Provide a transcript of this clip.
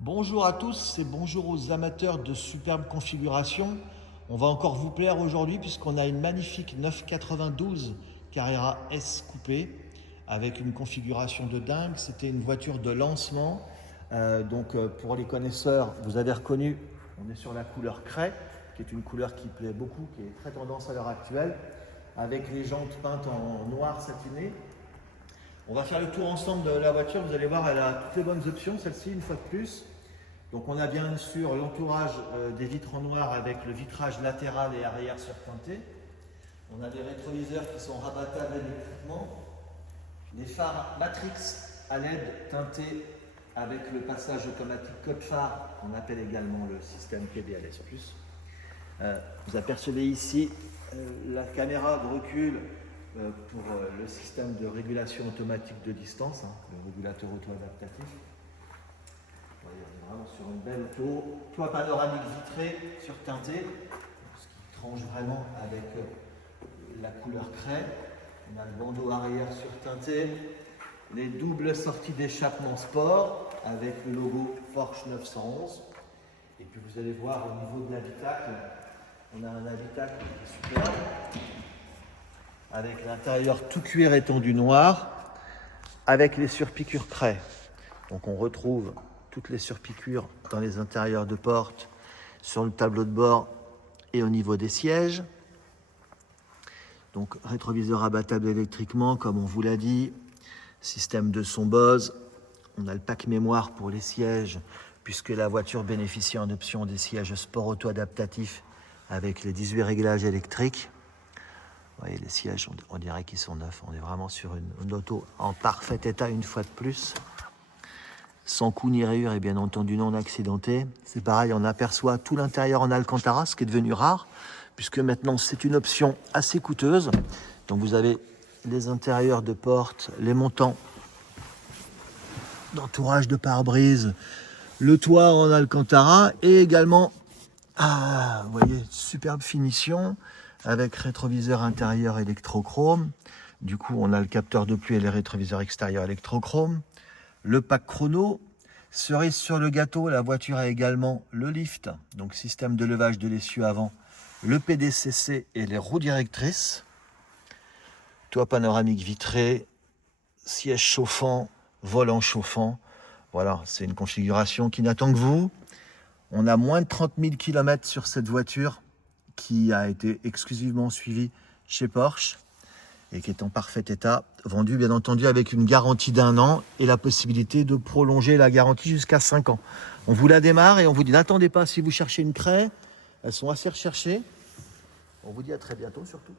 Bonjour à tous et bonjour aux amateurs de superbes configurations. On va encore vous plaire aujourd'hui puisqu'on a une magnifique 992 Carrera S coupé avec une configuration de dingue. C'était une voiture de lancement. Pour les connaisseurs, vous avez reconnu, on est sur la couleur craie, qui est une couleur qui plaît beaucoup, qui est très tendance à l'heure actuelle, avec les jantes peintes en noir satiné. On va faire le tour ensemble de la voiture, vous allez voir, elle a toutes les bonnes options, celle-ci, une fois de plus. Donc on a bien sûr l'entourage des vitres en noir avec le vitrage latéral et arrière surteinté. On a des rétroviseurs qui sont rabattables électriquement. Les phares Matrix à LED teintés avec le passage automatique code phare, qu'on appelle également le système PBLS+. Vous apercevez ici la caméra de recul pour le système de régulation automatique de distance, le régulateur auto-adaptatif. On est vraiment sur une belle auto, toit panoramique vitré surteinté, ce qui tranche vraiment avec la couleur craie. On a le bandeau arrière surteinté, les doubles sorties d'échappement sport avec le logo Porsche 911. Et puis vous allez voir au niveau de l'habitacle, on a un habitacle qui est super, avec l'intérieur tout cuir étendu noir, avec les surpiqûres craie. Donc on retrouve toutes les surpiqûres dans les intérieurs de porte, sur le tableau de bord et au niveau des sièges. Donc rétroviseur abattable électriquement, comme on vous l'a dit, système de son Bose. On a le pack mémoire pour les sièges, puisque la voiture bénéficie en option des sièges sport auto-adaptatifs avec les 18 réglages électriques. Vous voyez, les sièges, on dirait qu'ils sont neufs. On est vraiment sur une auto en parfait état une fois de plus. Sans coup ni rayure et bien entendu non accidenté. C'est pareil, on aperçoit tout l'intérieur en Alcantara, ce qui est devenu rare, puisque maintenant c'est une option assez coûteuse. Donc vous avez les intérieurs de porte, les montants d'entourage de pare-brise, le toit en Alcantara et également, vous voyez, superbe finition avec rétroviseur intérieur électrochrome. Du coup, on a le capteur de pluie et les rétroviseurs extérieurs électrochrome. Le pack chrono, cerise sur le gâteau, la voiture a également le lift, donc système de levage de l'essieu avant, le PDCC et les roues directrices. Toit panoramique vitré, siège chauffant, volant chauffant. Voilà, c'est une configuration qui n'attend que vous. On a moins de 30 000 km sur cette voiture qui a été exclusivement suivie chez Porsche et qui est en parfait état, vendu bien entendu avec une garantie d'1 an et la possibilité de prolonger la garantie jusqu'à 5 ans. On vous la démarre et on vous dit n'attendez pas si vous cherchez une craie, elles sont assez recherchées. On vous dit à très bientôt surtout.